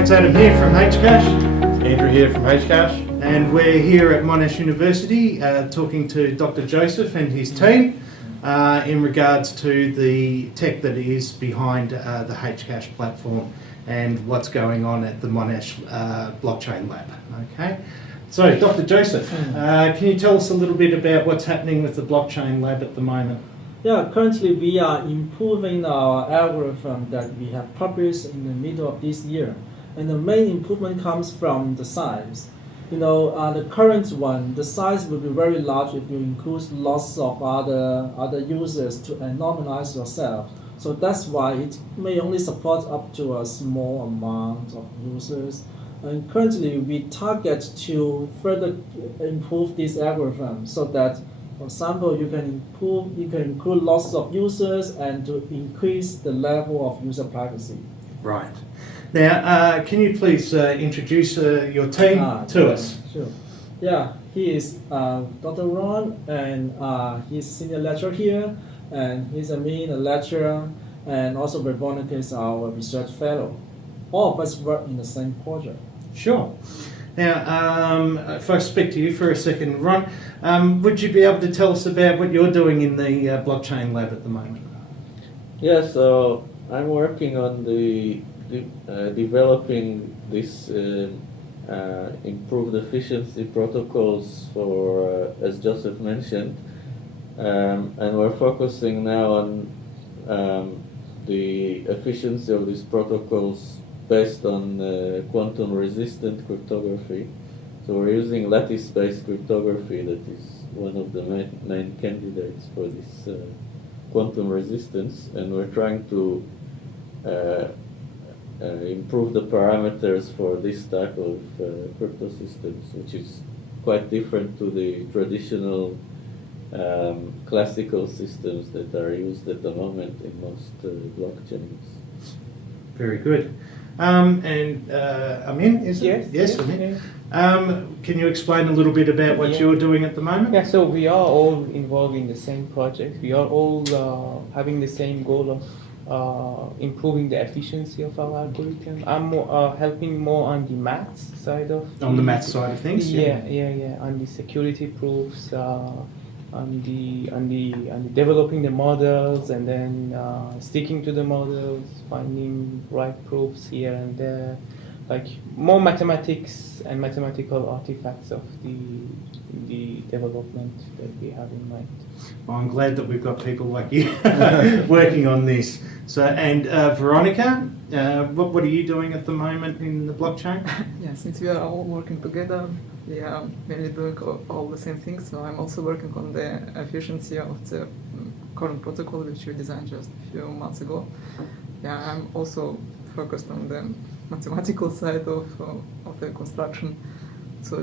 Hi, it's Adam here from HCASH, Andrew here from HCASH. and we're here at Monash University talking to Dr Joseph and his team in regards to the tech that is behind the HCASH platform and what's going on at the Monash blockchain lab. Okay, so Dr Joseph, can you tell us a little bit about what's happening with the blockchain lab at the moment? Yeah, currently we are improving our algorithm that we have published in the middle of this year. And the main improvement comes from the size. The current one, the size will be very large if you include lots of other users to anonymize yourself. So that's why it may only support up to a small amount of users. And currently we target to further improve this algorithm so that, for example, you can include lots of users and to increase the level of user privacy. Right. Now, can you please introduce your team to us? Sure. Yeah, he is Dr. Ron, and he's a senior lecturer here, and he's Amin, a lecturer, and also Veronika is our research fellow. All of us work in the same project. Sure. Now, if I speak to you for a second, Ron, would you be able to tell us about what you're doing in the blockchain lab at the moment? Yeah, so I'm working on developing this improved efficiency protocols for, as Joseph mentioned, and we're focusing now on the efficiency of these protocols based on quantum-resistant cryptography. So we're using lattice-based cryptography that is one of the main candidates for this quantum resistance, and we're trying to improve the parameters for this type of crypto systems, which is quite different to the traditional classical systems that are used at the moment in most blockchains. Very good. And Amin, is it? Yes, Amin. Can you explain a little bit about what you're doing at the moment? Yeah, so we are all involved in the same project. We are all having the same goal of improving the efficiency of our algorithm. I'm helping more on the maths side of on the maths side of things. Yeah. On the security proofs, on the developing the models, and then sticking to the models, finding right proofs here and there, like more mathematics and mathematical artifacts of the development that we have in mind. Well, I'm glad that we've got people like you working on this. So, and Veronika, what are you doing at the moment in the blockchain? Yeah, since we are all working together, we are mainly doing all the same things. So I'm also working on the efficiency of the current protocol, which we designed just a few months ago. Yeah, I'm also focused on the mathematical side of the construction. So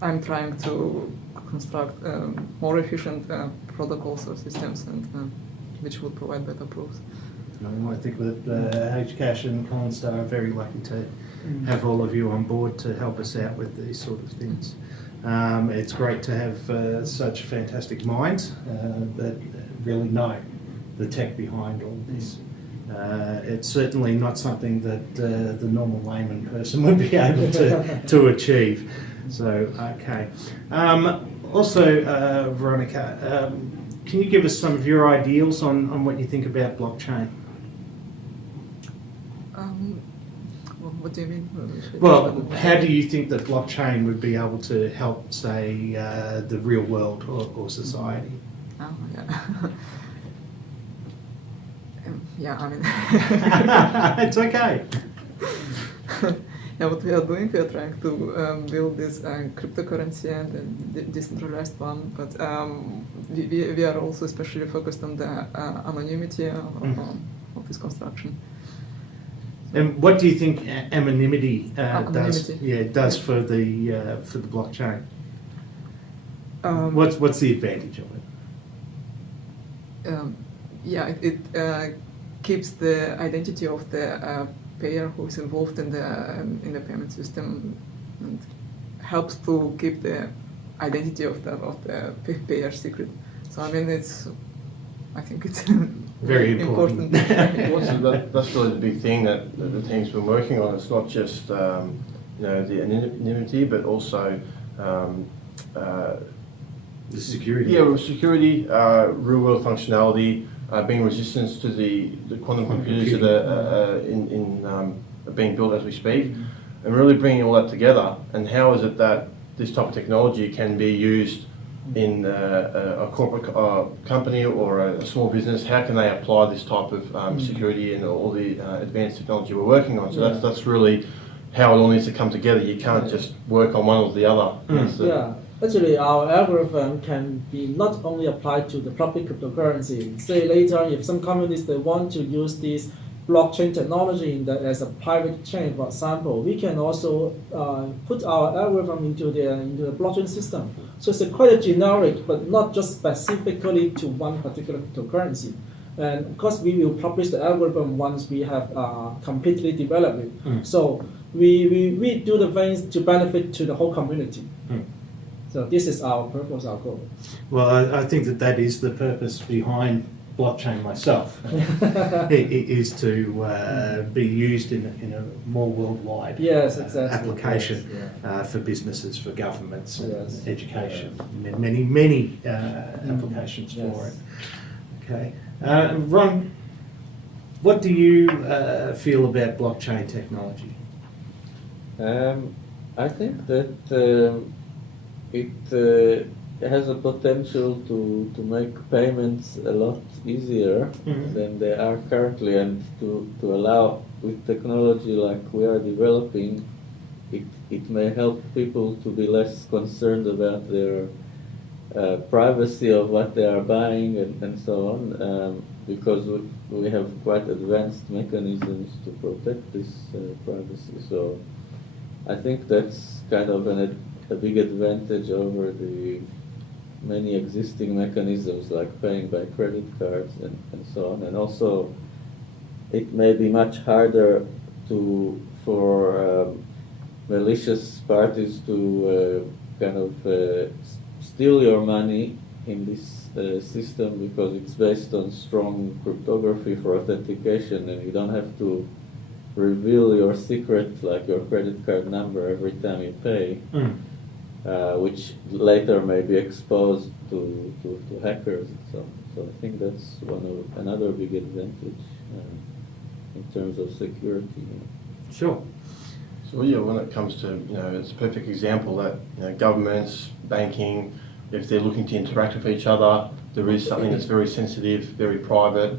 I'm trying to construct more efficient protocols or systems, and which will provide better proofs. I think that HCASH and Collinstar are very lucky to have all of you on board to help us out with these sort of things. It's great to have such fantastic minds that really know the tech behind all this. It's certainly not something that the normal layman person would be able to achieve. So, okay. Also, Veronika, can you give us some of your ideals on what you think about blockchain? What do you mean? Well, how do you think that blockchain would be able to help, say, the real world or society? Oh, yeah. Yeah, I mean... It's okay. Yeah, what we are doing, we are trying to build this cryptocurrency and a decentralized one, but we are also especially focused on the anonymity of this construction. And what do you think anonymity does for the blockchain? What's the advantage of it? It keeps the identity of the payer who is involved in the payment system, and helps to keep the identity of the payer secret. So I mean, I think it's Very important. That's really the big thing that the team's been working on. It's not just the anonymity, but also The security. yeah, security, real world functionality, being resistant to the quantum computers that are being built as we speak, and really bringing all that together. And how is it that this type of technology can be used in a corporate company or a small business? How can they apply this type of security and all the advanced technology we're working on? So that's really how it all needs to come together. You can't just work on one or the other. Yeah, actually our algorithm can be not only applied to the public cryptocurrency. Say later if some companies they want to use this blockchain technology as a private chain, for example, we can also put our algorithm into the blockchain system. So it's quite a generic, but not just specifically to one particular cryptocurrency. And of course, we will publish the algorithm once we have completely developed it. So we do the things to benefit to the whole community. So this is our purpose, our goal. Well, I think that is the purpose behind blockchain myself. It is to be used in a more worldwide Yes, exactly. application Yes, for businesses, for governments, Yes. and education. Many applications for it. Okay, Ron, what do you feel about blockchain technology? I think that it has a potential to make payments a lot easier than they are currently, and to allow, with technology like we are developing, it may help people to be less concerned about their privacy of what they are buying and so on, because we have quite advanced mechanisms to protect this privacy. So I think that's kind of a big advantage over the many existing mechanisms like paying by credit cards and so on. And also it may be much harder for malicious parties to kind of steal your money in this system, because it's based on strong cryptography for authentication, and you don't have to reveal your secret, like your credit card number, every time you pay. Which later may be exposed to hackers. So I think that's another big advantage in terms of security. Sure. So yeah, when it comes to, it's a perfect example that governments, banking, if they're looking to interact with each other, there is something that's very sensitive, very private,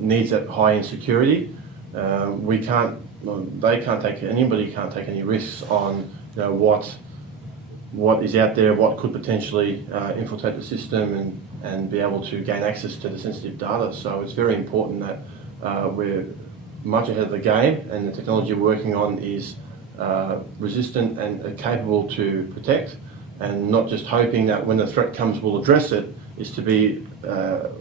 needs that high-end security. Anybody can't take any risks on what is out there, what could potentially infiltrate the system and be able to gain access to the sensitive data. So it's very important that we're much ahead of the game, and the technology we're working on is resistant and capable to protect, and not just hoping that when the threat comes we'll address it, is to be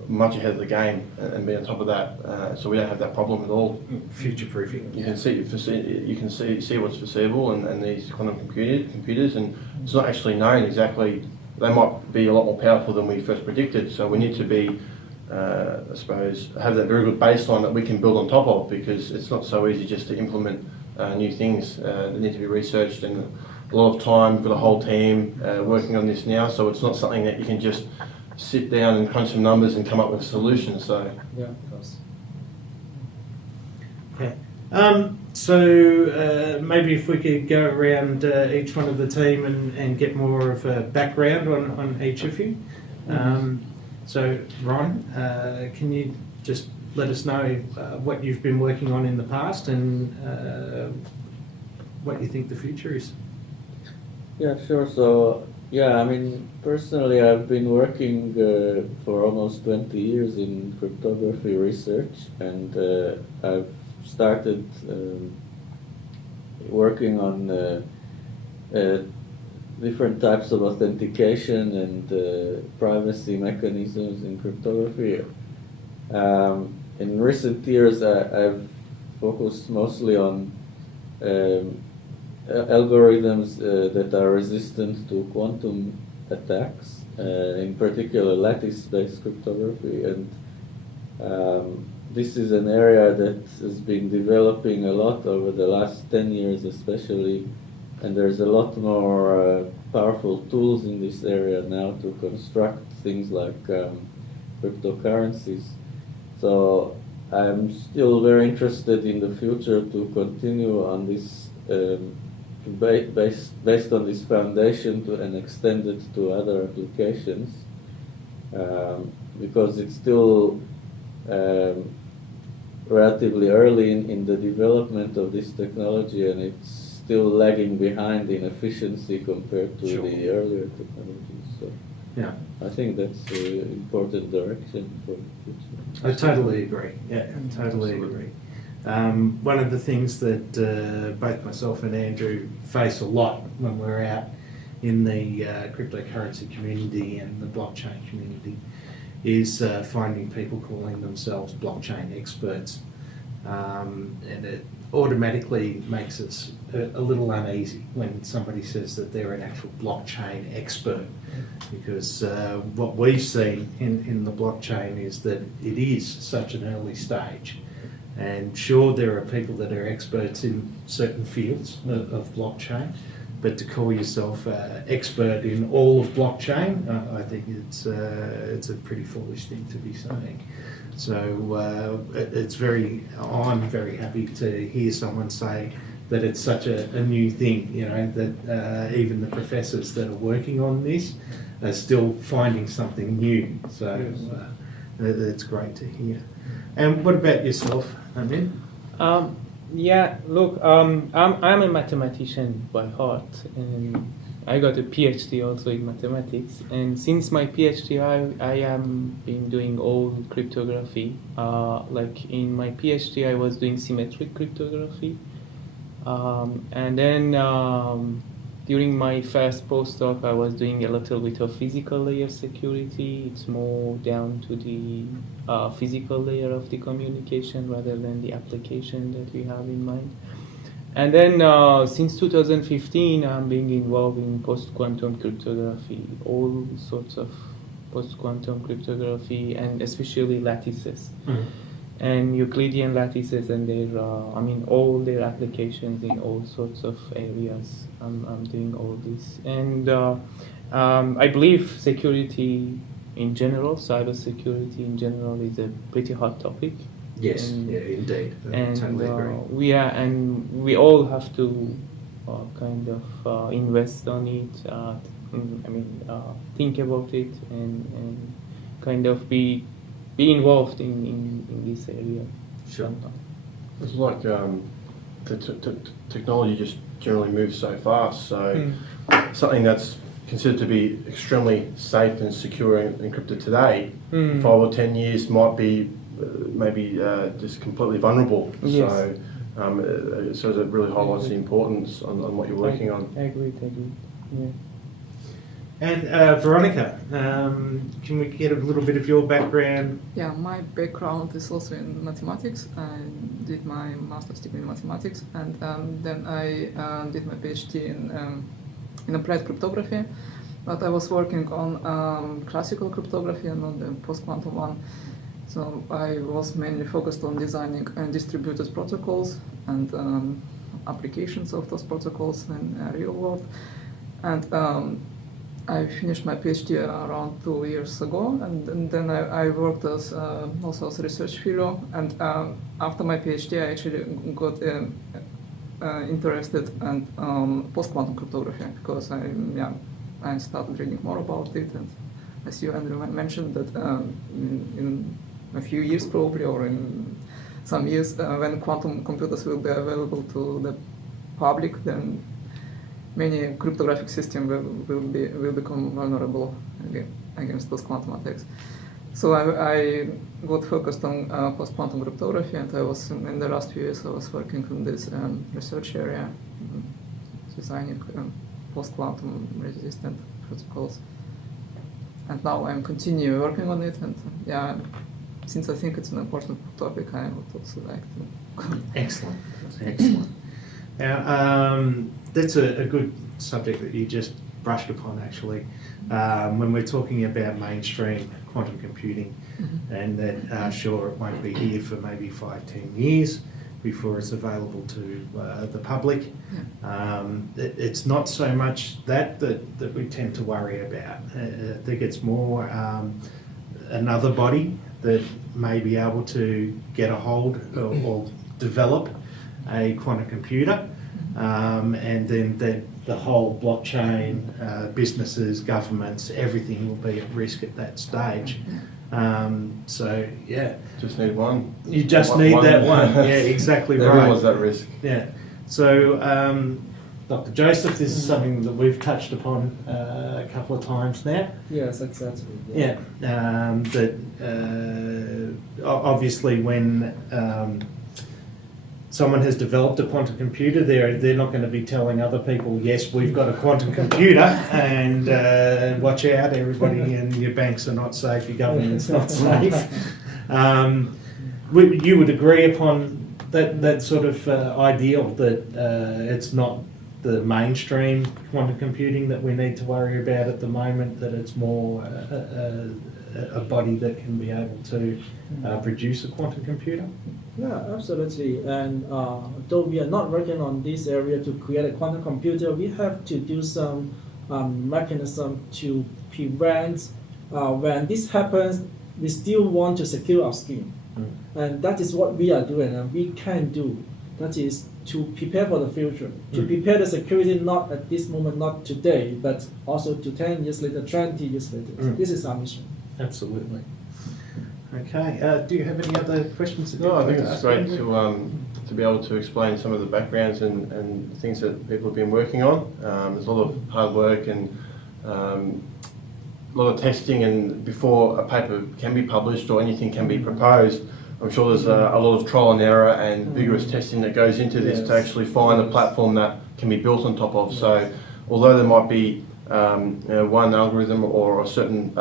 much ahead of the game and be on top of that, so we don't have that problem at all. Future-proofing. You can see what's foreseeable, and these quantum computers, and it's not actually known exactly. They might be a lot more powerful than we first predicted. So we need to be, I suppose, have that very good baseline that we can build on top of, because it's not so easy just to implement new things. They need to be researched, and a lot of time for the whole team working on this now. So it's not something that you can just sit down and crunch some numbers and come up with a solution. So yeah, of course. Okay. So maybe if we could go around each one of the team and get more of a background on each of you. So Ron, can you just let us know what you've been working on in the past and what you think the future is? Yeah, sure. So yeah, I mean, personally, I've been working for almost 20 years in cryptography research, and I've started working on different types of authentication and privacy mechanisms in cryptography. In recent years, I've focused mostly on algorithms that are resistant to quantum attacks, in particular lattice-based cryptography. And This is an area that has been developing a lot over the last 10 years especially, and there's a lot more powerful tools in this area now to construct things like cryptocurrencies. So I'm still very interested in the future to continue on this, based on this foundation and extend it to other applications, because it's still relatively early in the development of this technology, and it's still lagging behind in efficiency compared to Sure. the earlier technologies. So Yeah. I think that's an important direction for the future. I totally agree. Yeah, totally agree. One of the things that both myself and Andrew face a lot when we're out in the cryptocurrency community and the blockchain community is finding people calling themselves blockchain experts. And it automatically makes us a little uneasy when somebody says that they're an actual blockchain expert, because what we've seen in the blockchain is that it is such an early stage. And sure, there are people that are experts in certain fields of blockchain, but to call yourself expert in all of blockchain, I think it's a pretty foolish thing to be saying. So I'm very happy to hear someone say that it's such a new thing, you know, that even the professors that are working on this are still finding something new. So it's great to hear. And what about yourself, Amin? Yeah, look, I'm a mathematician by heart, and I got a PhD also in mathematics. And since my PhD, I am been doing all cryptography. Like in my PhD, I was doing symmetric cryptography, and then during my first postdoc, I was doing a little bit of physical layer security. It's more down to the physical layer of the communication rather than the application that we have in mind. And then since 2015, I'm being involved in post-quantum cryptography, all sorts of post-quantum cryptography, and especially lattices. And Euclidean lattices and their, all their applications in all sorts of areas. I'm doing all this. And I believe security in general, cyber security in general, is a pretty hot topic. Yes, And, yeah, indeed. I and totally agree. we all have to kind of invest on it, think about it, and kind of be involved in this area. Sure. It's like the technology just generally moves so fast. So something that's considered to be extremely safe and secure and encrypted today, 5 or 10 years might be maybe just completely vulnerable. Yes. So it really highlights the importance on what you're working on. I agree. Yeah. And Veronika, can we get a little bit of your background? Yeah, my background is also in mathematics. I did my master's degree in mathematics, and then I did my PhD in applied cryptography. But I was working on classical cryptography and not the post-quantum one. So I was mainly focused on designing distributed protocols and applications of those protocols in real world. And I finished my PhD around 2 years ago, and then I worked as also as a research fellow. And after my PhD, I actually got interested in post-quantum cryptography because I started reading more about it. And as you, Andrew, mentioned, that in a few years probably, or in some years, when quantum computers will be available to the public, then many cryptographic systems will become vulnerable against those quantum attacks. So I got focused on post-quantum cryptography, and I was in the last few years I was working in this research area, designing post-quantum resistant protocols. And now I'm continuing working on it, and since I think it's an important topic, I would also like to. Excellent. Now, that's a good subject that you just brushed upon actually when we're talking about mainstream quantum computing, and that sure, it won't be here for maybe 5-10 years before it's available to the public. It's not so much that we tend to worry about. I think it's more another body that may be able to get a hold or develop a quantum computer, and then the whole blockchain, businesses, governments, everything will be at risk at that stage. So yeah, Just need one. you just need that one. Yeah, exactly right. Everyone was at risk. Yeah. So, Dr. Joseph, this is something that we've touched upon a couple of times now. Yes, exactly. Yeah. Obviously when someone has developed a quantum computer, they're not going to be telling other people, yes, we've got a quantum computer, and watch out, everybody, and your banks are not safe, your government's not safe. You would agree upon that sort of ideal that it's not the mainstream quantum computing that we need to worry about at the moment, that it's more a body that can be able to produce a quantum computer? Yeah, absolutely. And though we are not working on this area to create a quantum computer, we have to do some mechanism to prevent when this happens, we still want to secure our scheme. And that is what we are doing and we can do. That is to prepare for the future, to prepare the security not at this moment, not today, but also to 10 years later, 20 years later. This is our mission. Absolutely. Okay. Do you have any other questions? That No, I you'd think like to it's ask great Andrew? to be able to explain some of the backgrounds and things that people have been working on. There's a lot of hard work and a lot of testing, and before a paper can be published or anything can be proposed, I'm sure there's a lot of trial and error and vigorous testing that goes into this to actually find a platform that can be built on top of. So although there might be one algorithm or a certain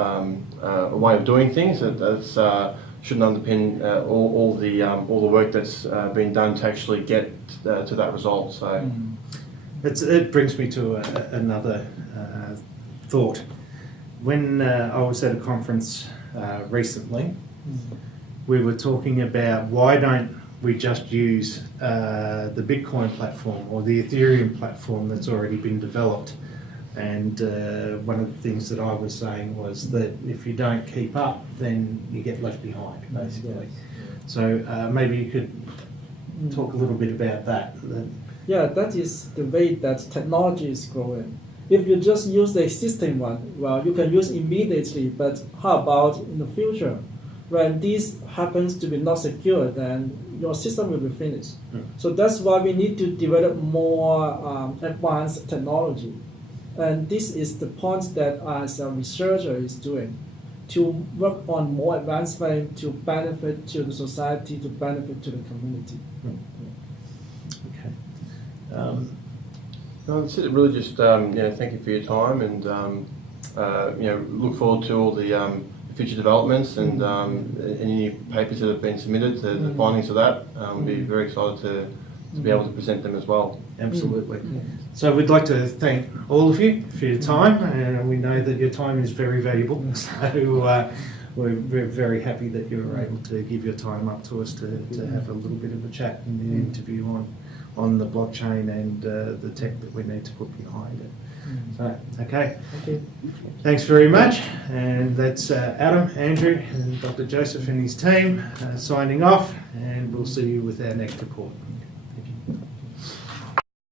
way of doing things, that shouldn't underpin all the work that's been done to actually get to that result. So it brings me to another thought. When I was at a conference recently, we were talking about why don't we just use the Bitcoin platform or the Ethereum platform that's already been developed. And one of the things that I was saying was that if you don't keep up, then you get left behind, basically. So maybe you could talk a little bit about that. Yeah, that is the way that technology is growing. If you just use the existing one, well, you can use immediately, but how about in the future? When this happens to be not secure, then your system will be finished. So that's why we need to develop more advanced technology. And this is the point that as a researcher is doing, to work on more advanced things to benefit to the society, to benefit to the community. Okay. no, that's it. Really, just thank you for your time, and look forward to all the future developments and any papers that have been submitted, the findings of that. We'll be very excited to be able to present them as well. Absolutely. So we'd like to thank all of you for your time, and we know that your time is very valuable. So we're very happy that you were able to give your time up to us to have a little bit of a chat and an interview on the blockchain and the tech that we need to put behind it. So, okay. Thank you. Thanks very much. And that's Adam, Andrew, and Dr. Joseph and his team signing off, and we'll see you with our next report.